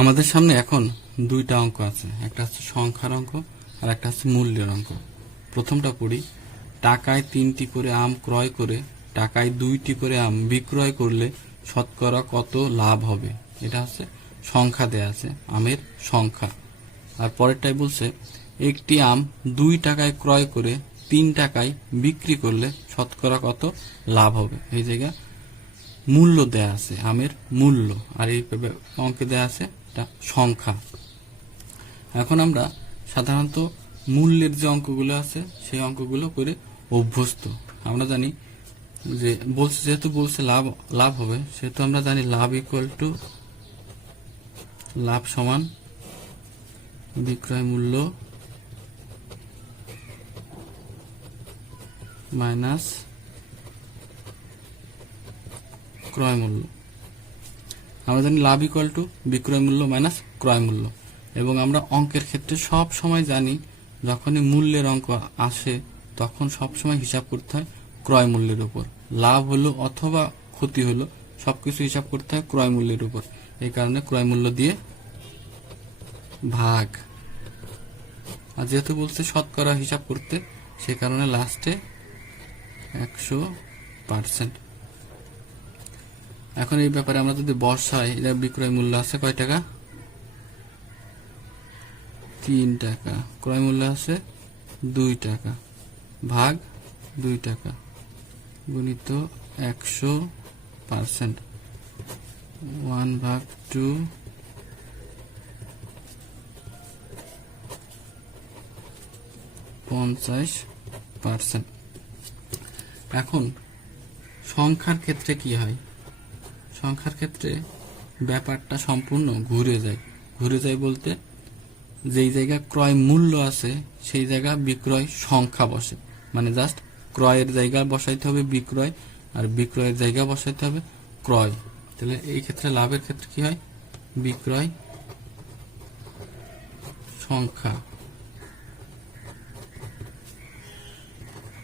আমাদের সামনে এখন দুইটা অঙ্ক আছে। একটা হচ্ছে সংখ্যার অঙ্ক, আর একটা হচ্ছে মূল্যের অঙ্ক। প্রথমটা পড়ি, টাকায় তিনটি করে আম ক্রয় করে, টাকায় দুইটি করে আম বিক্রয় করলে শতকরা কত লাভ হবে? এটা হচ্ছে সংখ্যা দেয়া আছে, আমের সংখ্যা। আর পরেরটাই বলছে, একটি আম দুই টাকায় ক্রয় করে তিন টাকায় বিক্রি করলে শতকরা কত লাভ হবে? এই জায়গা মূল্য দেয়া আছে, আমের মূল্য। আর এই অঙ্কে দেয়া আছে এটা সংখ্যা। এখন আমরা সাধারণত মূল্যের যে অঙ্কগুলো আছে, সেই অঙ্কগুলো করে অভ্যস্ত। আমরা জানি যে বলছে, যেহেতু বলছে লাভ লাভ হবে, সেহেতু আমরা জানি লাভ ইকুয়াল টু লাভ সমান বিক্রয় মূল্য মাইনাস ক্রয় মূল্য। আমরা জানি লাভ ইকুয়াল টু বিক্রয় মূল্য মাইনাস ক্রয় মূল্য। এবং আমরা অঙ্কের ক্ষেত্রে সব সময় জানি, যখনই মূল্যের অঙ্ক আসে, তখন সব সময় হিসাব করতে হয় ক্রয় মূল্যের উপর। লাভ হলো অথবা ক্ষতি হলো, সবকিছু হিসাব করতে হয় ক্রয় মূল্যের উপর। এই কারণে ক্রয় মূল্য দিয়ে ভাগ। আর যেহেতু বলছে শতকরা হিসাব করতে, সে কারণে লাস্টে একশো পার্সেন্ট এখন এই ব্যাপারে আমরা যদি বসাই এটা বিক্রয় মূল্য আছে কয় টাকা? তিন টাকা। ক্রয় মূল্য আছে দুই টাকা। ভাগ দুই টাকা। গুণিত একশো পার্সেন্ট। ওয়ান ভাগ টু পঞ্চাশ পার্সেন্ট। এখন, সংখ্যার ক্ষেত্রে কি হয়? সংখ্যার ক্ষেত্রে ব্যাপারটা সম্পূর্ণ ঘুরে যায়। ঘুরে যায় বলতে যেই জায়গা ক্রয় মূল্য আছে, সেই জায়গা বিক্রয় সংখ্যা বসে। মানে জাস্ট ক্রয়ের জায়গা বসাইতে হবে বিক্রয়, আর বিক্রয়ের জায়গা বসাইতে হবে ক্রয়। তাহলে এই ক্ষেত্রে লাভের ক্ষেত্রে কি হয়? বিক্রয় সংখ্যা।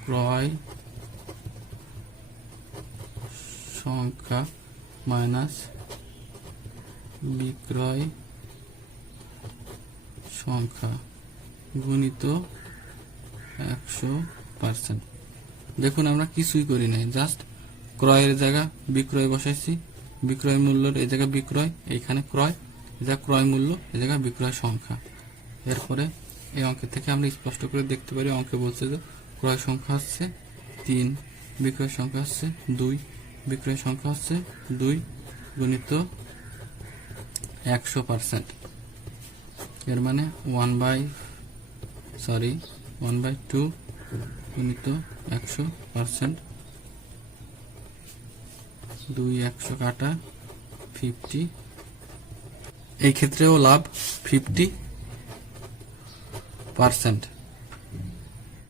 ক্রয় সংখ্যা মাইনাস বিক্রয় সংখ্যা গুণিত একশো পার্সেন্ট দেখুন, আমরা কিছুই করি নাই জাস্ট ক্রয়ের জায়গা বিক্রয় বসাইছি বিক্রয় মূল্যর এই জায়গা বিক্রয় এইখানে ক্রয় জায়গা ক্রয় মূল্য, এই জায়গা বিক্রয় সংখ্যা। এরপরে এই অঙ্কের থেকে আমরা স্পষ্ট করে দেখতে পারি, অঙ্কে বলছে যে ক্রয় সংখ্যা হচ্ছে তিন বিক্রয় সংখ্যা হচ্ছে দুই বিক্রয় সংখ্যা হচ্ছে দুই গুণিত একশো পার্সেন্ট। এর মানে one by sorry one by two গুণিত একশো পার্সেন্ট। দুই একশো কাটা ফিফটি এই ক্ষেত্রেও লাভ ফিফটি পার্সেন্ট।